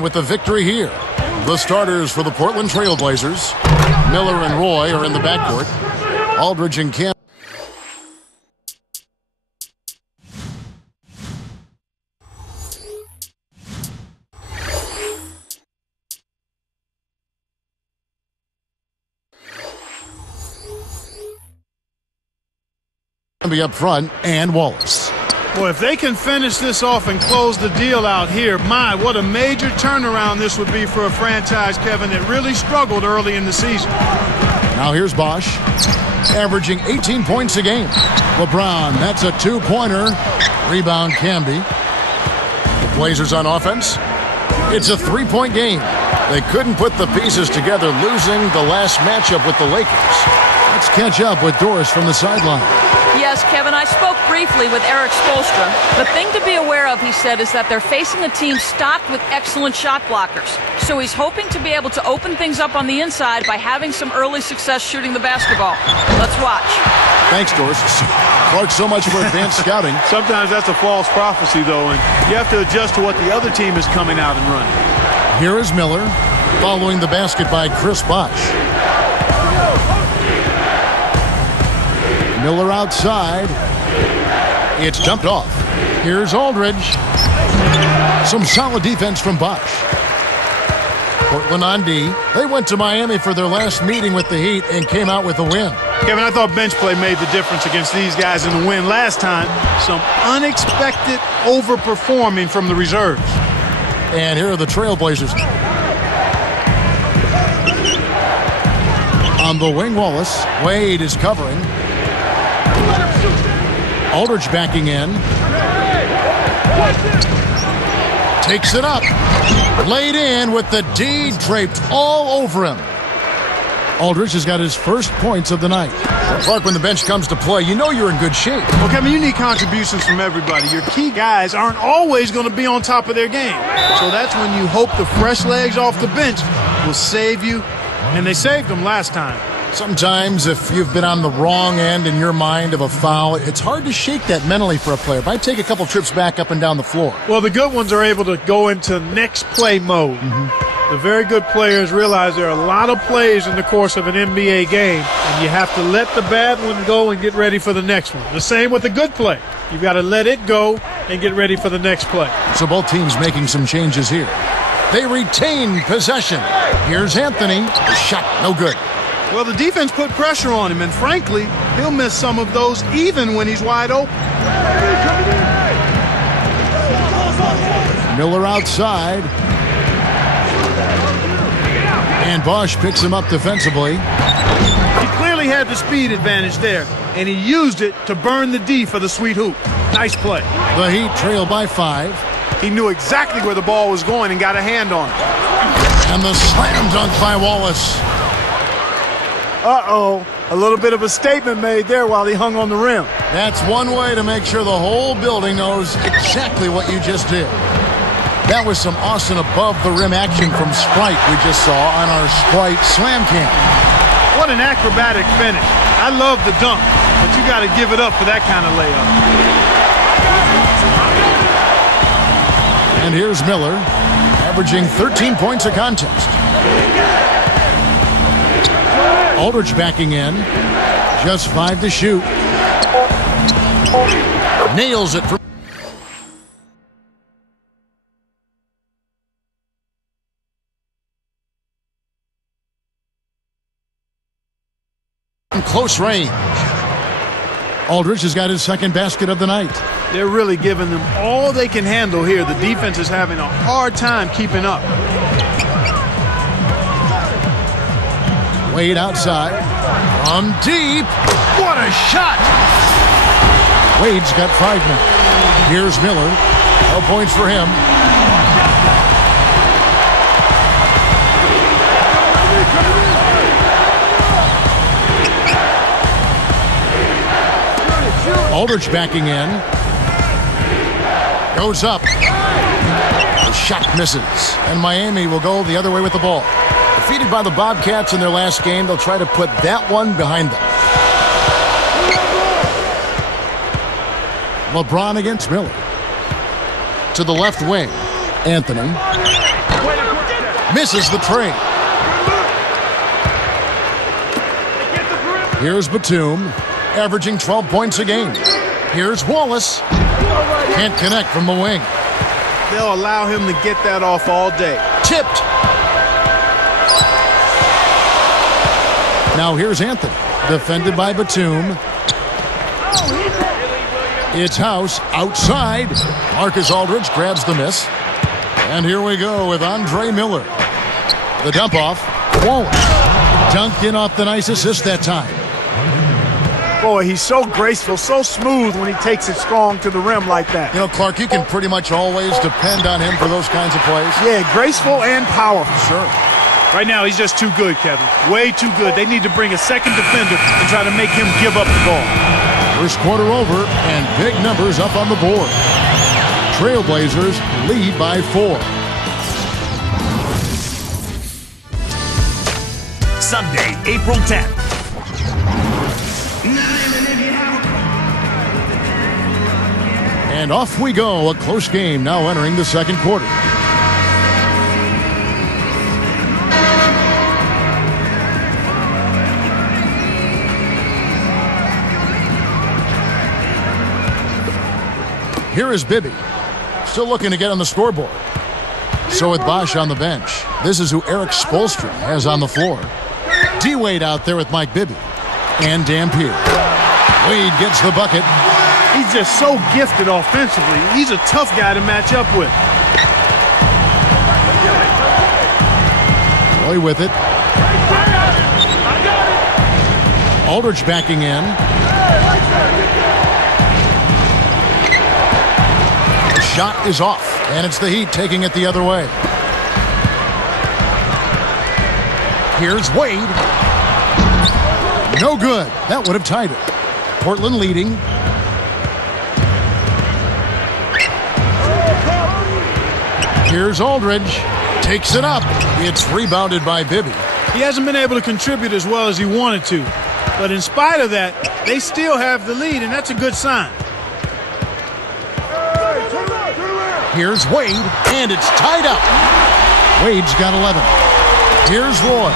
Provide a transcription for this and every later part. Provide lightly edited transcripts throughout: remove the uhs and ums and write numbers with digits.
with the victory here. The starters for the Portland Trail Blazers. Miller and Roy are in the backcourt. Aldridge and Kim. Be up front, and Wallace. Well, if they can finish this off and close the deal out here, my, what a major turnaround this would be for a franchise, Kevin, that really struggled early in the season. Now here's Bosch, averaging 18 points a game. LeBron, that's a two-pointer. Rebound Camby. The Blazers on offense. It's a three-point game. They couldn't put the pieces together, losing the last matchup with the Lakers. Let's catch up with Doris from the sideline. Yes, Kevin, I spoke briefly with Eric Spoelstra. The thing to be aware of, he said, is that they're facing a team stocked with excellent shot blockers. So he's hoping to be able to open things up on the inside by having some early success shooting the basketball. Let's watch. Thanks, Doris. Clark, so much for advanced scouting. Sometimes that's a false prophecy, though, and you have to adjust to what the other team is coming out and running. Here is Miller, following the basket by Chris Bosch. Miller outside. It's dumped off. Here's Aldridge. Some solid defense from Bosch. Portland on D. They went to Miami for their last meeting with the Heat and came out with a win. Kevin, I thought bench play made the difference against these guys in the win last time. Some unexpected overperforming from the reserves. And here are the Trailblazers. On the wing, Wallace. Wade is covering. Aldridge backing in. Takes it up. Laid in with the D draped all over him. Aldridge has got his first points of the night. Clark, when the bench comes to play, you know you're in good shape. Well, Kevin, you need contributions from everybody. Your key guys aren't always going to be on top of their game. So that's when you hope the fresh legs off the bench will save you. And they saved them last time. Sometimes if you've been on the wrong end in your mind of a foul, it's hard to shake that mentally for a player. Might take a couple trips back up and down the floor. Well, the good ones are able to go into next play mode. The very good players realize there are a lot of plays in the course of an NBA game, and you have to let the bad one go and get ready for the next one. The same with the good play. You've got to let it go and get ready for the next play. So both teams making some changes here. They retain possession. Here's Anthony. The shot, no good. Well, the defense put pressure on him, and frankly, he'll miss some of those even when he's wide open. Miller outside. And Bosch picks him up defensively. He clearly had the speed advantage there, and he used it to burn the D for the sweet hoop. Nice play. The Heat trail by 5. He knew exactly where the ball was going and got a hand on it. And the slam dunk by Wallace. Uh-oh, a little bit of a statement made there while he hung on the rim. That's one way to make sure the whole building knows exactly what you just did. That was some awesome above-the-rim action from Sprite we just saw on our Sprite Slam Cam. What an acrobatic finish. I love the dunk, but you got to give it up for that kind of layup. And here's Miller, averaging 13 points a contest. Aldridge backing in. Just 5 to shoot. Nails it from close range. Aldridge has got his second basket of the night. They're really giving them all they can handle here. The defense is having a hard time keeping up. Wade outside. From deep. What a shot! Wade's got 5 now. Here's Miller. No points for him. Aldridge backing in. Goes up. The shot misses. And Miami will go the other way with the ball. Defeated by the Bobcats in their last game, they'll try to put that one behind them. LeBron against Miller. To the left wing, Anthony. Misses the trade. Here's Batum, averaging 12 points a game. Here's Wallace. Can't connect from the wing. They'll allow him to get that off all day. Tipped. Now here's Anthony, defended by Batum. It's House outside. Marcus Aldridge grabs the miss. And here we go with Andre Miller. The dump off. Wallace dunked in off the nice assist that time. Boy, he's so graceful, so smooth when he takes it strong to the rim like that. You know, Clark, you can pretty much always depend on him for those kinds of plays. Yeah, graceful and powerful. Sure. Right now, he's just too good, Kevin. Way too good. They need to bring a second defender and try to make him give up the ball. First quarter over, and big numbers up on the board. Trailblazers lead by 4. Sunday, April 10th. And off we go. A close game now entering the second quarter. Here is Bibby. Still looking to get on the scoreboard. So with Bosch on the bench, this is who Eric Spoelstra has on the floor. D-Wade out there with Mike Bibby. And Dampier. Wade gets the bucket. He's just so gifted offensively. He's a tough guy to match up with. Roy with it. Aldridge backing in. The shot is off, and it's the Heat taking it the other way. Here's Wade. No good. That would have tied it. Portland leading. Here's Aldridge. Takes it up. It's rebounded by Bibby. He hasn't been able to contribute as well as he wanted to. But in spite of that, they still have the lead, and that's a good sign. Here's Wade, and it's tied up. Wade's got 11. Here's Roy.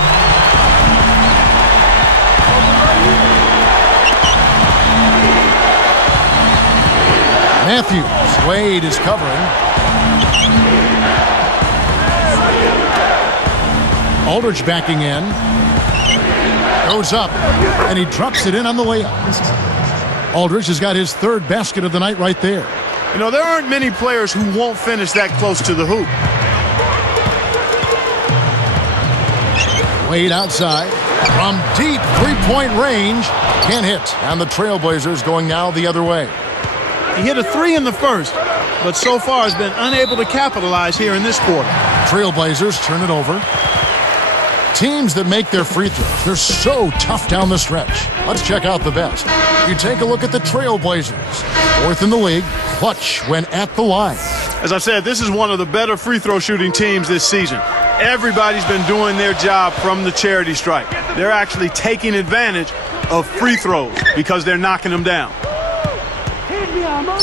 Matthews. Wade is covering. Aldridge backing in. Goes up, and he drops it in on the layup. Aldridge has got his third basket of the night right there. You know, there aren't many players who won't finish that close to the hoop. Wade outside. From deep three-point range. Can't hit. And the Trailblazers going now the other way. He hit a 3 in the first, but so far has been unable to capitalize here in this quarter. Trailblazers turn it over. Teams that make their free throws, they're so tough down the stretch. Let's check out the best. You take a look at the Trailblazers. 4th in the league, clutch when at the line. As I said, this is one of the better free throw shooting teams this season. Everybody's been doing their job from the charity stripe. They're actually taking advantage of free throws because they're knocking them down.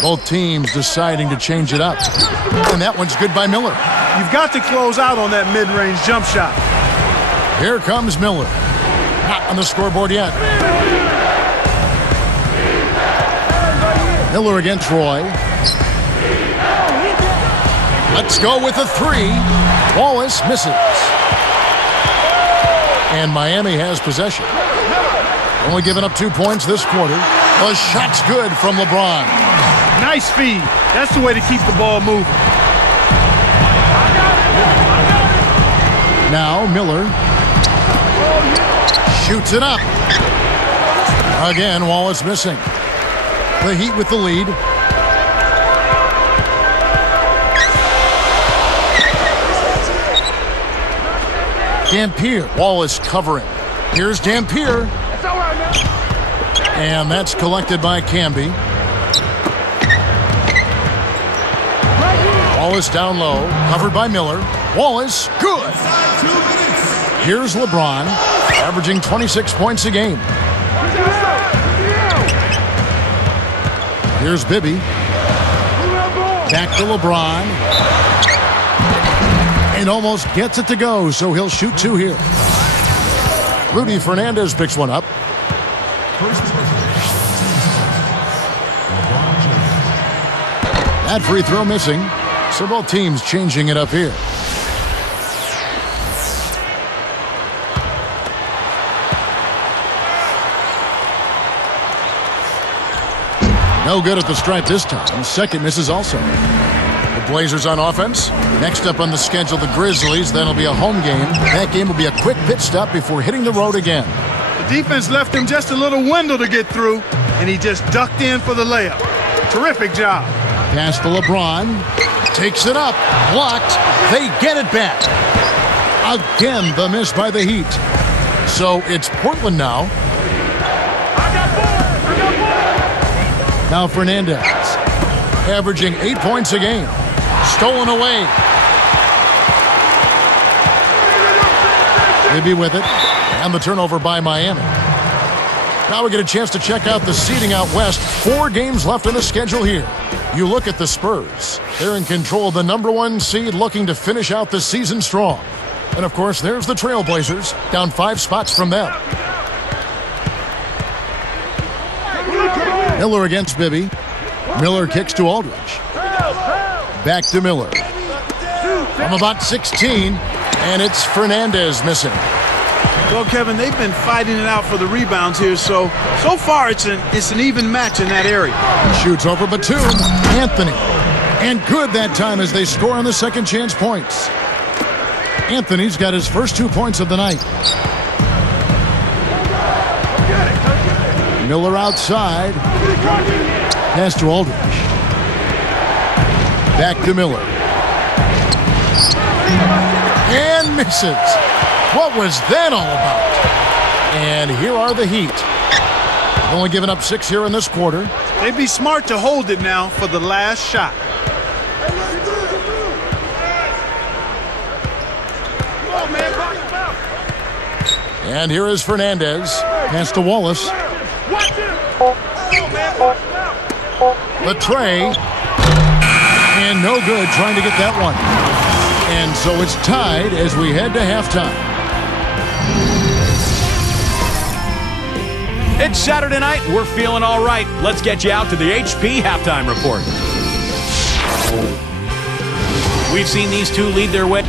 Both teams deciding to change it up. And that one's good by Miller. You've got to close out on that mid-range jump shot. Here comes Miller. Not on the scoreboard yet. Miller against Roy. Let's go with a 3. Wallace misses. And Miami has possession. Only giving up 2 points this quarter. The shot's good from LeBron. Nice feed. That's the way to keep the ball moving. Now Miller shoots it up. Again, Wallace missing. The Heat with the lead. Dampier. Wallace covering. Here's Dampier. And that's collected by Camby. Wallace down low. Covered by Miller. Wallace, good. Here's LeBron, averaging 26 points a game. Here's Bibby. Back to LeBron. and almost gets it to go, so he'll shoot 2 here. Rudy Fernandez picks one up. That free throw missing, so both teams changing it up here. No good at the stripe this time. Second misses also. The Blazers on offense. Next up on the schedule, the Grizzlies. Then it'll be a home game. That game will be a quick pit stop before hitting the road again. The defense left him just a little window to get through, and he just ducked in for the layup. Terrific job. Pass to LeBron. Takes it up. Blocked. They get it back. Again, the miss by the Heat. So it's Portland now. Now Fernandez, averaging 8 points a game. Stolen away. Maybe with it. And the turnover by Miami. Now we get a chance to check out the seeding out west. 4 games left in the schedule here. You look at the Spurs. They're in control of the #1 seed, looking to finish out the season strong. And of course, there's the Trailblazers, down 5 spots from them. Miller against Bibby. Miller kicks to Aldridge. Back to Miller. From about 16, and it's Fernandez missing. Well, Kevin, they've been fighting it out for the rebounds here, so far it's an even match in that area. He shoots over Batum. Anthony. And good that time as they score on the second chance points. Anthony's got his first 2 points of the night. Miller outside. Pass to Aldridge. Back to Miller. And misses. What was that all about? And here are the Heat. They've only given up 6 here in this quarter. They'd be smart to hold it now for the last shot. And here is Fernandez. Pass to Wallace. The tray. And no good trying to get that one. And so it's tied as we head to halftime. It's Saturday night. We're feeling all right. Let's get you out to the HP halftime report. We've seen these two lead their way.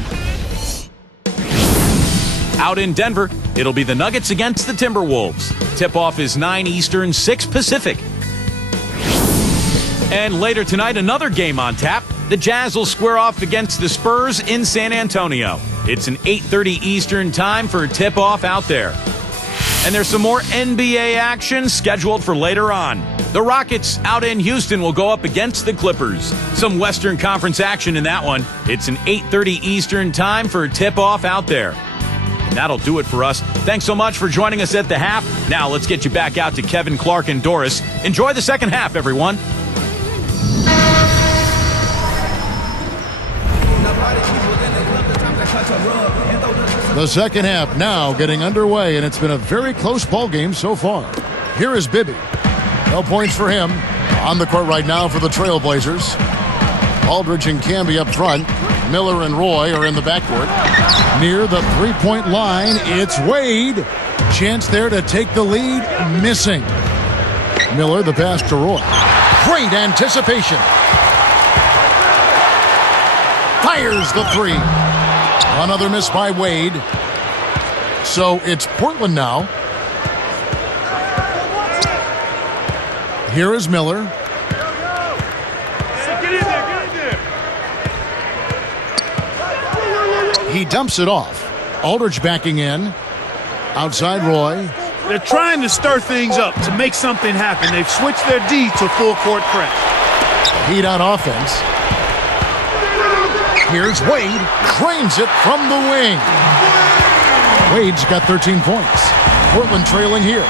Out in Denver, it'll be the Nuggets against the Timberwolves. Tip-off is 9 Eastern, 6 Pacific. And later tonight, another game on tap. The Jazz will square off against the Spurs in San Antonio. It's an 8:30 Eastern time for tip-off out there. And there's some more NBA action scheduled for later on. The Rockets out in Houston will go up against the Clippers. Some Western Conference action in that one. It's an 8:30 Eastern time for tip-off out there. And that'll do it for us. Thanks so much for joining us at the half. Now let's get you back out to Kevin, Clark, and Doris. Enjoy the second half, everyone. The second half now getting underway, and it's been a very close ball game so far. Here is Bibby. No points for him. On the court right now for the Trailblazers. Aldridge and Camby up front. Miller and Roy are in the backcourt. Near the three-point line, it's Wade. Chance there to take the lead. Missing. Miller, the pass to Roy. Great anticipation. Fires the three. Another miss by Wade. So it's Portland now. Here is Miller. He dumps it off. Aldridge backing in. Outside Roy. They're trying to stir things up to make something happen. They've switched their D to full court press. Heat on offense. Here's Wade. Cranes it from the wing. Wade's got 13 points. Portland trailing here.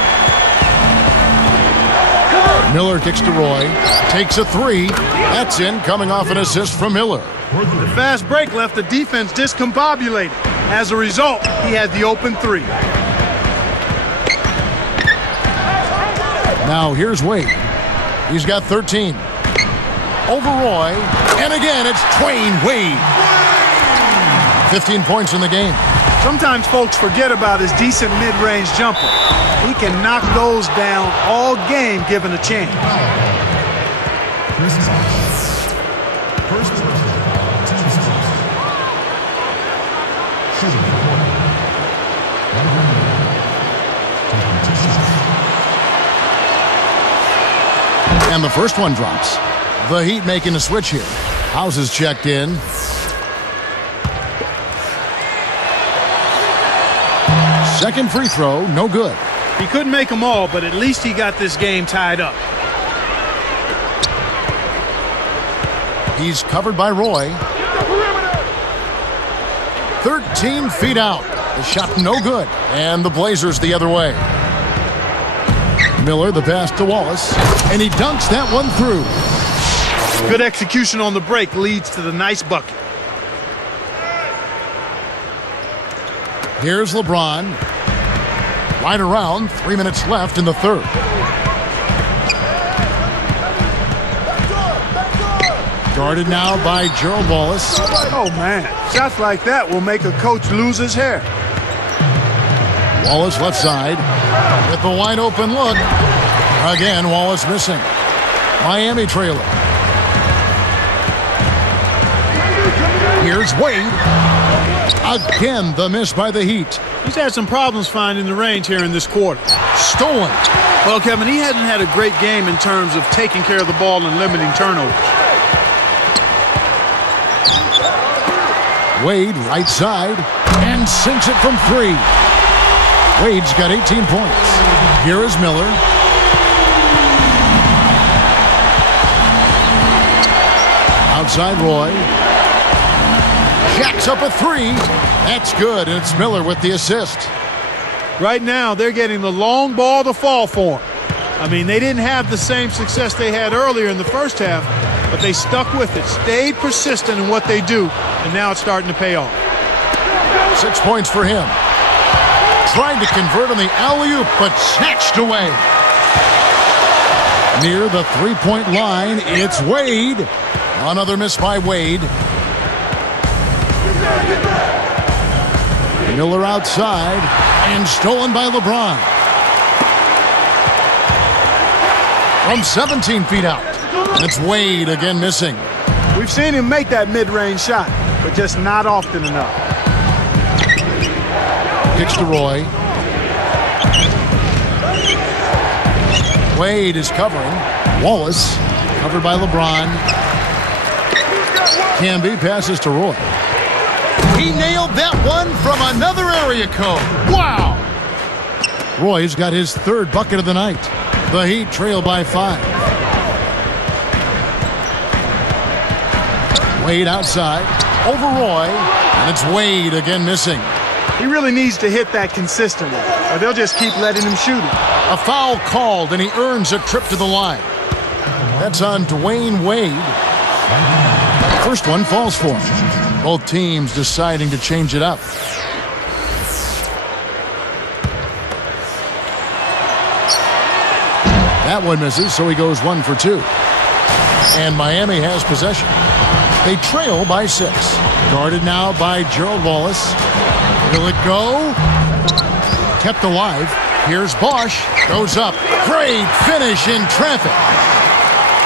Miller kicks to Roy. Takes a three. That's in, coming off an assist from Miller. The fast break left the defense discombobulated. As a result, he had the open three. Now here's Wade. He's got 13. Over Roy. And again, it's Dwayne Wade. 15 points in the game. Sometimes folks forget about his decent mid-range jumper. He can knock those down all game given a chance. And the first one drops. The Heat making a switch here. House is checked in. Second free throw, no good. He couldn't make them all, but at least he got this game tied up. He's covered by Roy. 13 feet out. The shot no good. And the Blazers the other way. Miller, the pass to Wallace. And he dunks that one through. Good execution on the break leads to the nice bucket. Here's LeBron. Right around, 3 minutes left in the third. Guarded now by Gerald Wallace. Oh, man. Shots like that will make a coach lose his hair. Wallace left side with the wide open look. Again, Wallace missing. Miami trailing. Here's Wade. Again, the miss by the Heat. He's had some problems finding the range here in this quarter. Stolen. Well, Kevin, he hasn't had a great game in terms of taking care of the ball and limiting turnovers. Wade, right side, and sinks it from three. Wade's got 18 points. Here is Miller. Outside Roy. Jacks up a three. That's good, and it's Miller with the assist. Right now, they're getting the long ball to fall for him. I mean, they didn't have the same success they had earlier in the first half, but they stuck with it, stayed persistent in what they do, and now it's starting to pay off. 6 points for him. Tried to convert on the alley-oop, but snatched away. Near the three-point line, it's Wade. Another miss by Wade. Miller outside, and stolen by LeBron. From 17 feet out, it's Wade again missing. We've seen him make that mid-range shot, but just not often enough. Kicks to Roy. Wade is covering. Wallace, covered by LeBron. Camby passes to Roy. He nailed that one from another area code. Wow! Roy's got his third bucket of the night. The Heat trail by 5. Wade outside. Over Roy. And it's Wade again missing. He really needs to hit that consistently, or they'll just keep letting him shoot it. A foul called, and he earns a trip to the line. That's on Dwayne Wade. First one falls for him. Both teams deciding to change it up. That one misses, so he goes 1 for 2. And Miami has possession. They trail by 6. Guarded now by Gerald Wallace. Will it go? Kept alive. Here's Bosch. Goes up. Great finish in traffic.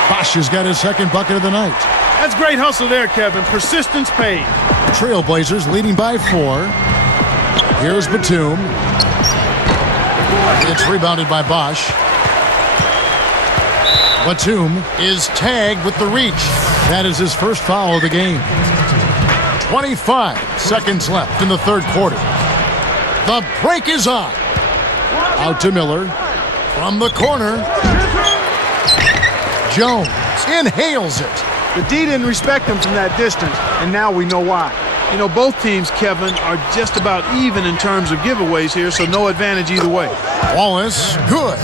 Bosch has got his second bucket of the night. That's great hustle there, Kevin. Persistence paid. Trailblazers leading by 4. Here's Batum. It's rebounded by Bosch. Batum is tagged with the reach. That is his first foul of the game. 25 seconds left in the third quarter. The break is on. Out to Miller. From the corner. Jones inhales it. The D didn't respect him from that distance, and now we know why. You know, both teams, Kevin, are just about even in terms of giveaways here, so no advantage either way. Wallace, good.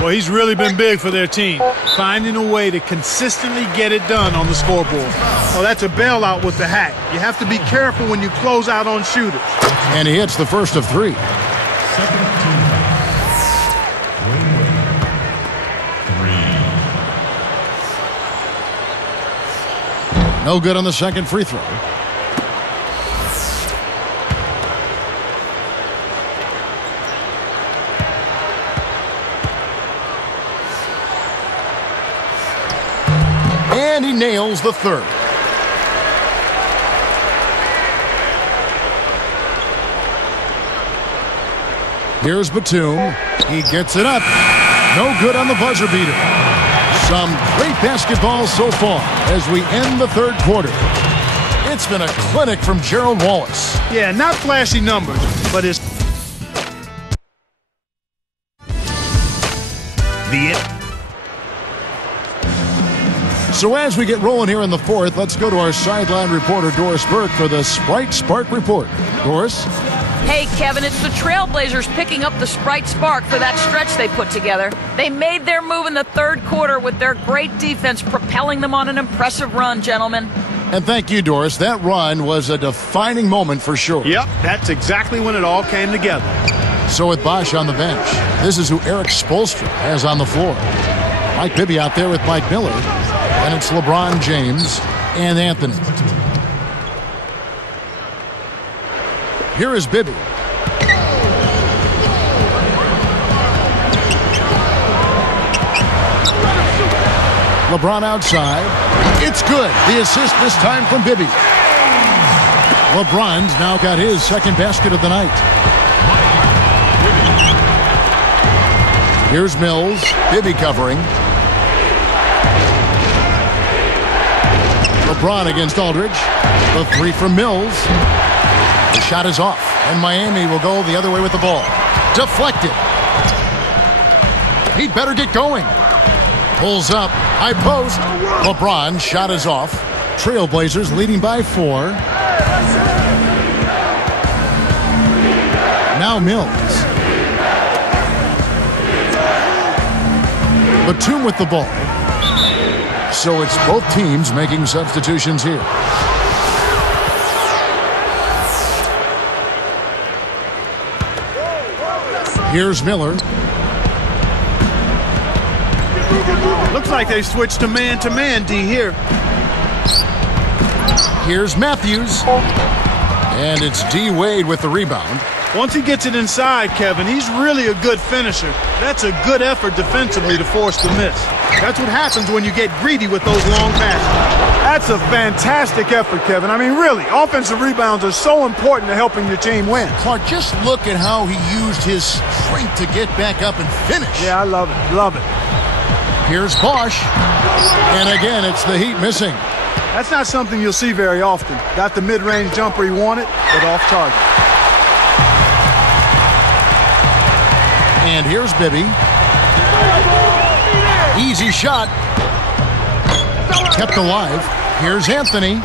Well, he's really been big for their team, finding a way to consistently get it done on the scoreboard. Oh, that's a bailout with the hack. You have to be careful when you close out on shooters. And he hits the first of 3. No good on the second free throw. and he nails the third. Here's Batum. He gets it up. No good on the buzzer beater. Some great basketball so far as we end the third quarter. It's been a clinic from Gerald Wallace. Yeah, not flashy numbers, but it's So as we get rolling here in the fourth, let's go to our sideline reporter, Doris Burke, for the Sprite Spark Report. Doris? Hey, Kevin, it's the Trailblazers picking up the Sprite Spark for that stretch they put together. They made their move in the third quarter with their great defense propelling them on an impressive run, gentlemen. And thank you, Doris. That run was a defining moment for sure. Yep, that's exactly when it all came together. So with Bosch on the bench, this is who Eric Spoelstra has on the floor. Mike Bibby out there with Mike Miller. And it's LeBron James and Anthony. Here is Bibby. LeBron outside. It's good. The assist this time from Bibby. LeBron's now got his second basket of the night. Here's Mills. Bibby covering. LeBron against Aldridge. The three from Mills. The shot is off, and Miami will go the other way with the ball. Deflected. He'd better get going. Pulls up. High post. LeBron shot is off. Trailblazers leading by 4. Now Mills. Batum with the ball. So it's both teams making substitutions here. Here's Miller. Looks like they switched to man-to-man, D, here. Here's Matthews. And it's D. Wade with the rebound. Once he gets it inside, Kevin, he's really a good finisher. That's a good effort defensively to force the miss. That's what happens when you get greedy with those long passes. That's a fantastic effort, Kevin. I mean, really, offensive rebounds are so important to helping your team win. Clark, just look at how he used his strength to get back up and finish. Yeah, I love it. Love it. Here's Bosch. And again, it's the Heat missing. That's not something you'll see very often. Got the mid-range jumper he wanted, but off target. And here's Bibby. Easy shot. Kept alive. Here's Anthony.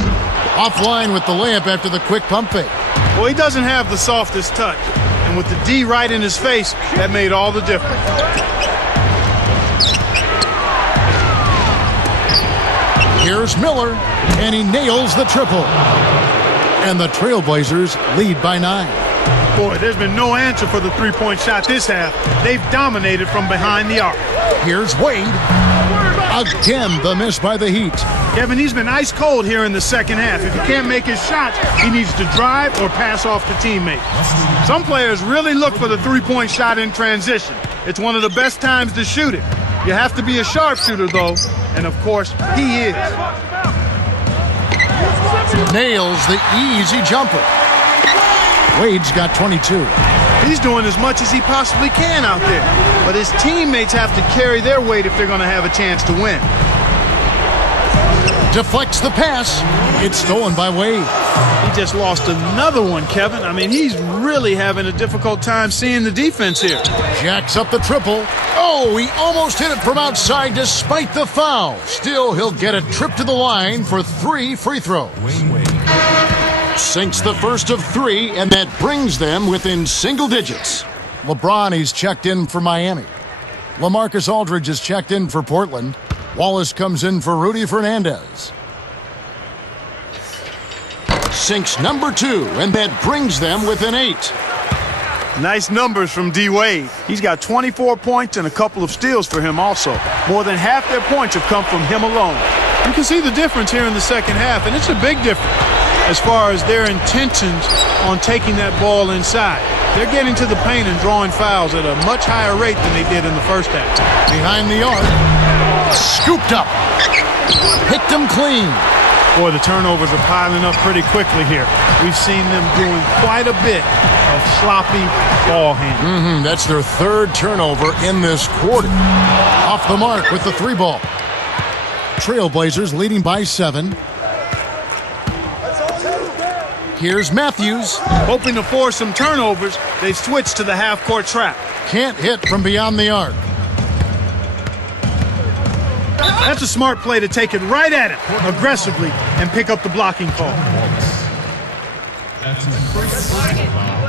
Offline with the layup after the quick pump fake. Well, he doesn't have the softest touch. And with the D right in his face, that made all the difference. Here's Miller. And he nails the triple. And the Trailblazers lead by 9. Boy, there's been no answer for the three-point shot this half. They've dominated from behind the arc. Here's Wade. Again, the miss by the Heat. Kevin, he's been ice cold here in the second half. If he can't make his shots, he needs to drive or pass off to teammates. Some players really look for the three-point shot in transition. It's one of the best times to shoot it. You have to be a sharpshooter, though, and of course, he is. Nails the easy jumper. Wade's got 22. He's doing as much as he possibly can out there. But his teammates have to carry their weight if they're going to have a chance to win. Deflects the pass. It's stolen by Wade. He just lost another one, Kevin. I mean, he's really having a difficult time seeing the defense here. Jacks up the triple. Oh, he almost hit it from outside despite the foul. Still, he'll get a trip to the line for 3 free throws. Sinks the first of 3, and that brings them within single digits. LeBron, he's checked in for Miami. LaMarcus Aldridge is checked in for Portland. Wallace comes in for Rudy Fernandez. Sinks number 2, and that brings them within 8. Nice numbers from D. Wade. He's got 24 points and a couple of steals for him also. More than half their points have come from him alone. You can see the difference here in the second half, and it's a big difference as far as their intentions on taking that ball inside. They're getting to the paint and drawing fouls at a much higher rate than they did in the first half. Behind the arc. Scooped up. Picked him clean. Boy, the turnovers are piling up pretty quickly here. We've seen them doing quite a bit of sloppy ball handling. That's their third turnover in this quarter. Off the mark with the 3 ball. Trailblazers leading by 7. Here's Matthews. Hoping to force some turnovers, they've switched to the half-court trap. Can't hit from beyond the arc. That's a smart play to take it right at him aggressively and pick up the blocking call. That's his first foul.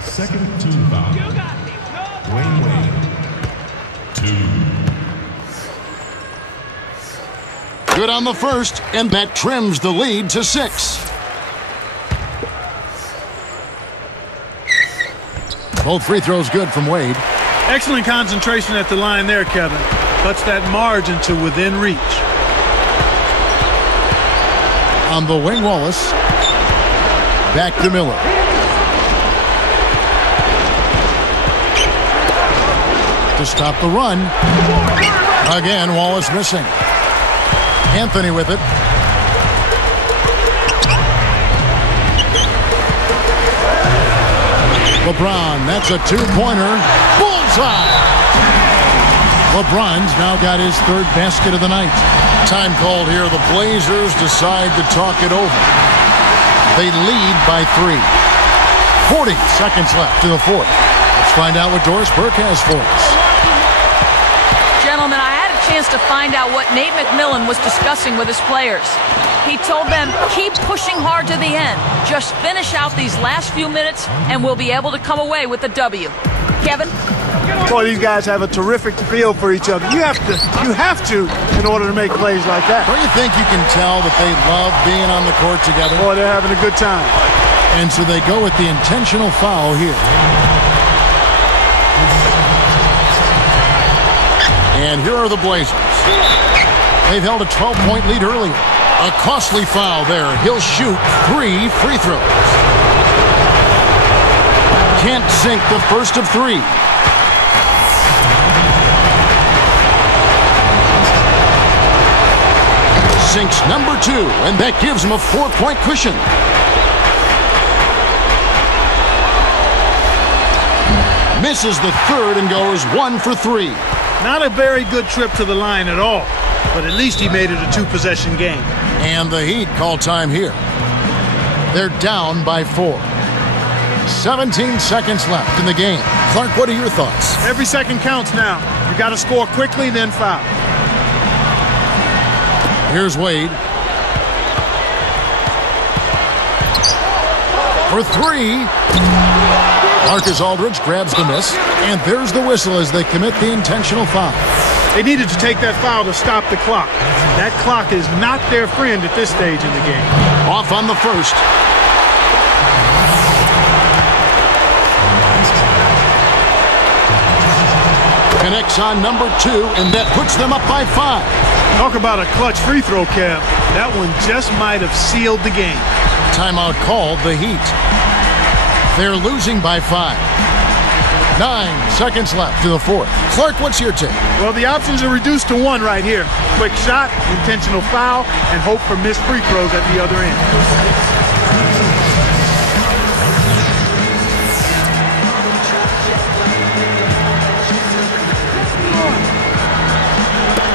Second team foul. Wayne. 2. Good on the first, and that trims the lead to 6. Both free throws good from Wade. Excellent concentration at the line there, Kevin. Cuts that margin to within reach. On the wing, Wallace. Back to Miller. To stop the run. Again, Wallace missing. Anthony with it. LeBron, that's a 2-pointer. Bullseye! LeBron's now got his 3rd basket of the night. Time called here. The Blazers decide to talk it over. They lead by 3. 40 seconds left to the 4th. Let's find out what Doris Burke has for us. Gentlemen, I had a chance to find out what Nate McMillan was discussing with his players. He told them, keep pushing hard to the end. Just finish out these last few minutes, and we'll be able to come away with the W. Kevin? Boy, these guys have a terrific feel for each other. You have to in order to make plays like that. Don't you think you can tell that they love being on the court together? Boy, they're having a good time. And so they go with the intentional foul here. And here are the Blazers. They've held a 12-point lead earlier. A costly foul there. He'll shoot 3 free throws. Can't sink the first of 3. Sinks number 2, and that gives him a 4-point cushion. Misses the 3rd and goes 1 for 3. Not a very good trip to the line at all, but at least he made it a 2-possession game. And the Heat call time here. They're down by 4. 17 seconds left in the game. Clark, what are your thoughts? Every second counts now. You got to score quickly, then foul. Here's Wade. For 3. Marcus Aldridge grabs the miss, and there's the whistle as they commit the intentional foul. They needed to take that foul to stop the clock. That clock is not their friend at this stage in the game. Off on the first. Connects on number 2, and that puts them up by 5. Talk about a clutch free throw, Kev. That one just might have sealed the game. Timeout called the Heat. They're losing by 5. 9 seconds left to the 4th. Clark, what's your take? Well, the options are reduced to 1 right here. Quick shot, intentional foul, and hope for missed free throws at the other end.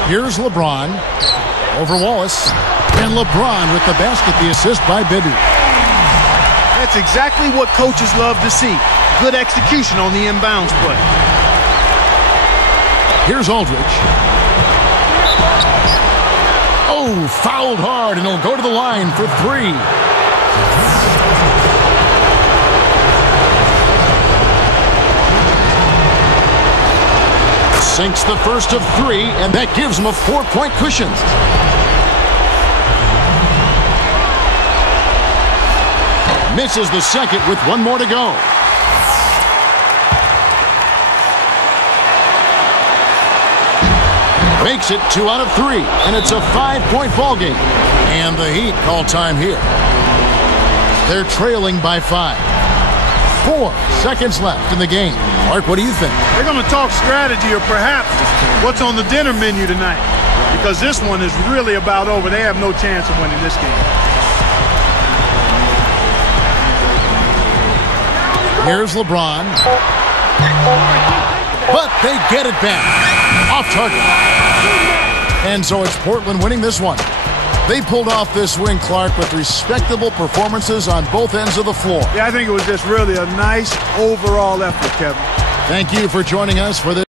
Here's LeBron over Wallace. And LeBron with the basket, the assist by Bibby. That's exactly what coaches love to see. Good execution on the inbounds play. Here's Aldridge. Oh, fouled hard, and he'll go to the line for 3. Sinks the first of 3, and that gives him a 4-point cushion. Misses the second with 1 more to go. Makes it 2 out of 3, and it's a 5-point ball game. And the Heat call time here. They're trailing by 5. 4 seconds left in the game. Mark, what do you think? They're going to talk strategy or perhaps what's on the dinner menu tonight. because this one is really about over. They have no chance of winning this game. Here's LeBron. But they get it back. Off target. And so it's Portland winning this one. They pulled off this win, Clark, with respectable performances on both ends of the floor. Yeah, I think it was just really a nice overall effort, Kevin. Thank you for joining us for this.